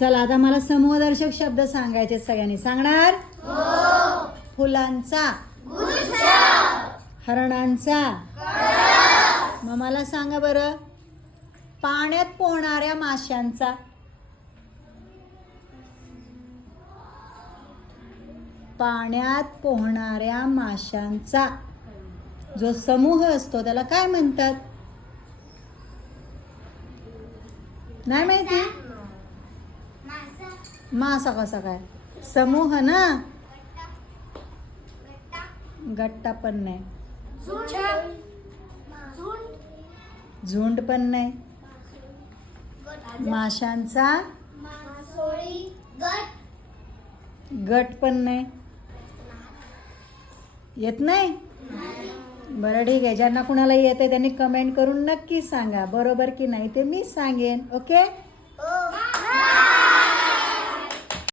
चला आता मला समूहदर्शक शब्द सांगायचे सगळ्यांनी. सांगणार? फुलांचा, हरणांचा. मग मला सांगा बरं, पाण्यात पोहणाऱ्या माशांचा. पाण्यात पोहणाऱ्या माशांचा जो समूह असतो त्याला काय म्हणतात? नाही माहिती? मासा कसा काय? समूह ना. गट्टा पण नाही, झुंड पण नाही, माशांचा गट पण नाही. येत नाही? बरं ठीक आहे, ज्यांना कुणाला येते त्यांनी कमेंट करून नक्की सांगा बरोबर की नाही ते मी सांगेन. ओके.